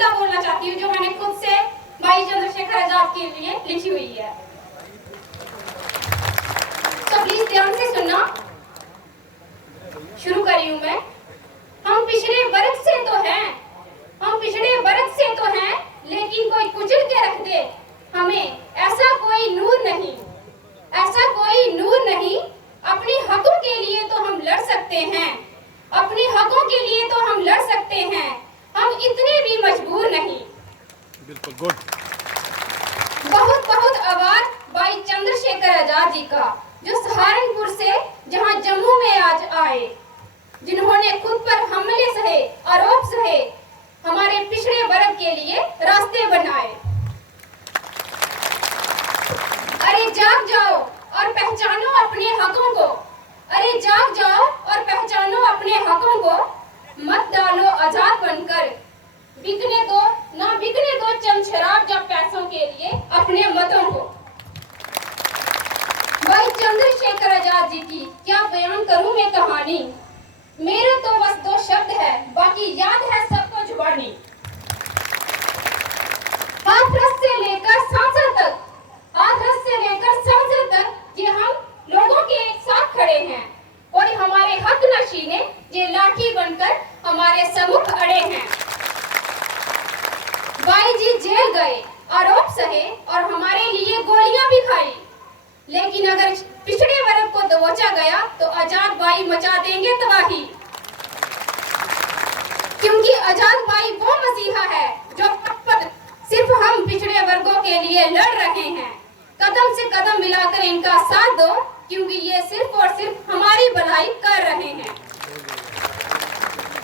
कविता बोलना चाहती हूँ जो मैंने खुद से भाई चंद्रशेखर आजाद के लिए लिखी हुई है। तो प्लीज ध्यान से सुनना। शुरू कर रही हूँ मैं। हम पिछड़े वर्ग से तो हैं, हम पिछड़े वर्ग से तो हैं, लेकिन कोई कुचल के रख दे हमें, ऐसा कोई नूर नहीं, ऐसा कोई नूर नहीं। अपने हकों के लिए तो हम लड़ सकते हैं, अपने हकों के लिए तो हम लड़ सकते हैं, हम इतने भी मजबूर नहीं। बिल्कुल गुड। बहुत बहुत आभार भाई चंद्रशेखर आजाद जी का, जो सहारनपुर से जहां जम्मू में आज आए, जिन्होंने खुद पर हमले सहे, आरोप सहे, हमारे पिछड़े वर्ग के लिए रास्ते बनाए। अरे जाग जाओ और पहचानो अपने हकों को, अरे जाग जाओ और पहचानो अपने हकों को, मत डालो आजाद बनकर, बिकने दो ना बिकने दो चंद शराब या पैसों के लिए अपने मतों को। भाई चंद्रशेखर आजाद जी की क्या बयान करूं मैं कहानी, मेरे तो बस 2 शब्द है, बाकी याद है सबको जुबानी। हाथरस से लेकर सांसद तक, हाथरस से लेकर सांसद तक, ये हम लोगों के साथ खड़े हैं, और हमारे हक नशीने ये लाठी बनकर हमारे सम्मुख अड़े हैं। भाई जी जेल गए, आरोप सहे और हमारे लिए गोलियां भी खाई, लेकिन अगर पिछड़े वर्ग को दबोचा गया तो आजाद भाई मचा देंगे तबाही, क्योंकि आजाद भाई वो मसीहा है जो सिर्फ हम पिछड़े वर्गों के लिए लड़ रहे हैं। कदम से कदम मिलाकर इनका साथ दो, क्योंकि ये सिर्फ और सिर्फ हमारी भलाई कर रहे हैं।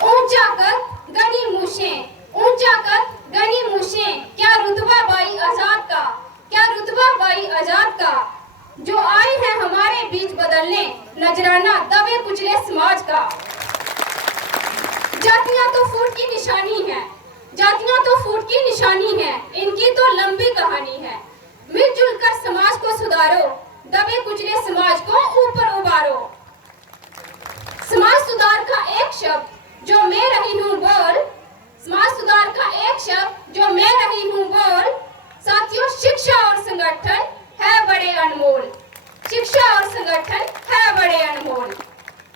ऊंचा कद गनी मूछें, ऊंचा कद गनी मूछें, क्या रुतबा भाई आजाद का, क्या रुतबा भाई आजाद का, जो आए हैं हमारे बीच बदलने नजराना दबे कुचले समाज का। जातियां तो फूट की निशानी है, जातियां तो फूट की निशानी है, इनकी तो लंबी कहानी है। मिलजुल कर समाज को सुधारो, दबे कुचले समाज को ऊपर उबारो। समाज सुधार का एक शब्द जो मैं रही हूँ बोल, समाज सुधार का एक शब्द जो मैं रही हूँ बोल, साथियों शिक्षा और संगठन है बड़े अनमोल, शिक्षा और संगठन है बड़े अनमोल।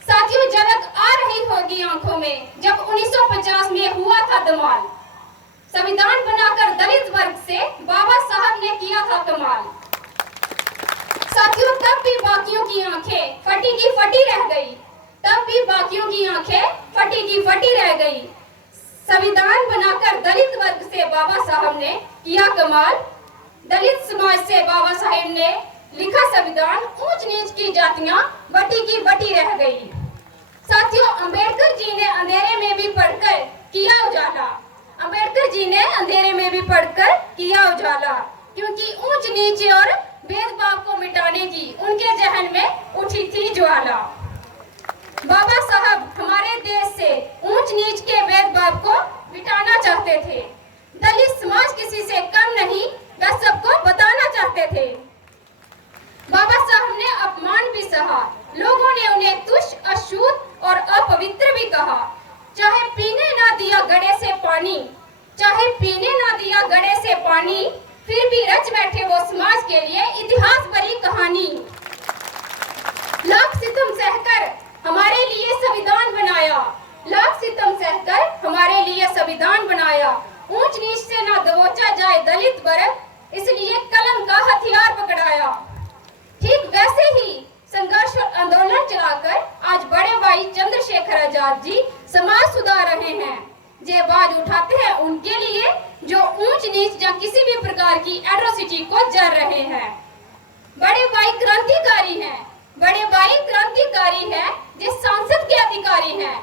साथियों झलक आ रही होगी आंखों में जब 1950 में हुआ था धमाल, संविधान बनाकर दलित वर्ग से बाबा साहब ने किया था कमाल। साथियों तब भी बाकियों की आंखें फटी की फटी रह गई, तब भी बाकियों की आंखें फटी की फटी रह गई। संविधान बनाकर दलित वर्ग से बाबा साहब ने किया कमाल, दलित समाज से बाबा साहब ने लिखा संविधान, ऊंच नीच की जातियां बटी की बटी रह गई। साथियों अंबेडकर जी ने अंधेरे में भी पढ़कर किया उजाला, अंबेडकर जी ने अंधेरे में भी पढ़कर किया उजाला, क्योंकि ऊंच नीच और भेदभाव को मिटाने की उनके जहन में उठी थी ज्वाला। बाबा साहब हमारे देश से ऊंच नीच के भेदभाव को मिटाना चाहते थे, दलित समाज किसी से कम नहीं वह सबको बताना चाहते थे। बाबा साहब ने अपमान भी सहा, लोगों ने उन्हें तुच्छ, अशुद्ध और अपवित्र भी कहा। चाहे पीने ना दिया गड़े से पानी, चाहे पीने ना दिया गड़े से पानी, फिर भी रच बैठे वो समाज के लिए इतिहास भरी कहानी। लाख सितम सहकर हमारे लिए संविधान बनाया, लाख सितम सहकर हमारे लिए संविधान बनाया। ऊंच नीच से ना दबोचा जाए दलित वर्ग, इसलिए कलम का हथियार पकड़ाया। ठीक वैसे ही संघर्ष और आंदोलन चलाकर आज बड़े भाई चंद्रशेखर आजाद जी समाज सुधार रहे हैं। जे आवाज उठाते हैं उनके लिए जो ऊंच नीच या किसी भी प्रकार की एट्रोसिटी को जर रहे हैं। बड़े भाई क्रांतिकारी हैं, बड़े भाई क्रांतिकारी हैं, जो सांसद के अधिकारी हैं।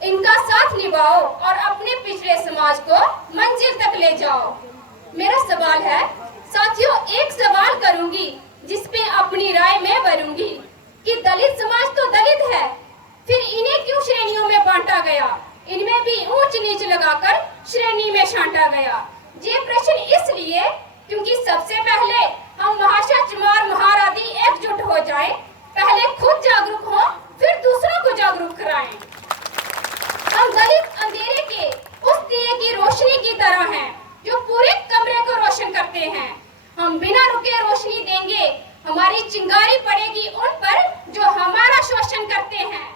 इनका साथ निभाओ और अपने पिछड़े समाज को मंजिल तक ले जाओ। मेरा सवाल है साथियों, एक सवाल करूंगी जिसपे अपनी राय में भरूंगी कि दलित समाज तो दलित है, फिर इन्हें क्यों श्रेणियों में बांटा गया, इनमें भी ऊंच नीच लगाकर श्रेणी में छांटा गया। ये प्रश्न इसलिए क्योंकि सबसे पहले हम महाशय चमार महारादी एकजुट हो जाएं, पहले खुद जागरूक हों, फिर दूसरों को जागरूक कराएं। हम दलित अंधेरे के उस दिए की रोशनी की तरह करते हैं। हम बिना रुके रोशनी देंगे, हमारी चिंगारी पड़ेगी उन पर जो हमारा शोषण करते हैं।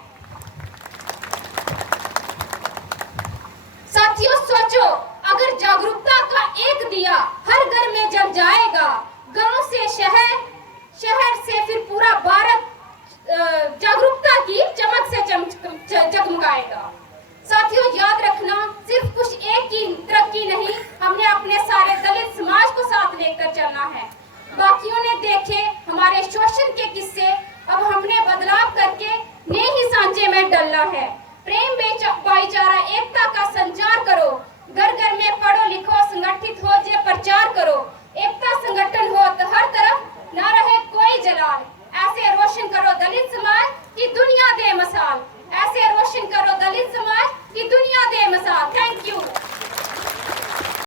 साथियों सोचो, अगर जागरूकता का एक दिया हर घर में जल जाएगा, गांव से शहर, शहर से फिर पूरा भारत जागरूकता की चमक से जगमगाएगा। साथियों याद रखना, सिर्फ कुछ एक की तरक्की नहीं, हमने अपने सारे दलित समाज को साथ लेकर चलना है। बाकियों ने देखे हमारे शोषण के किस्से, अब हमने बदलाव करके नए ही सांचे में डलना है। प्रेम भाईचारा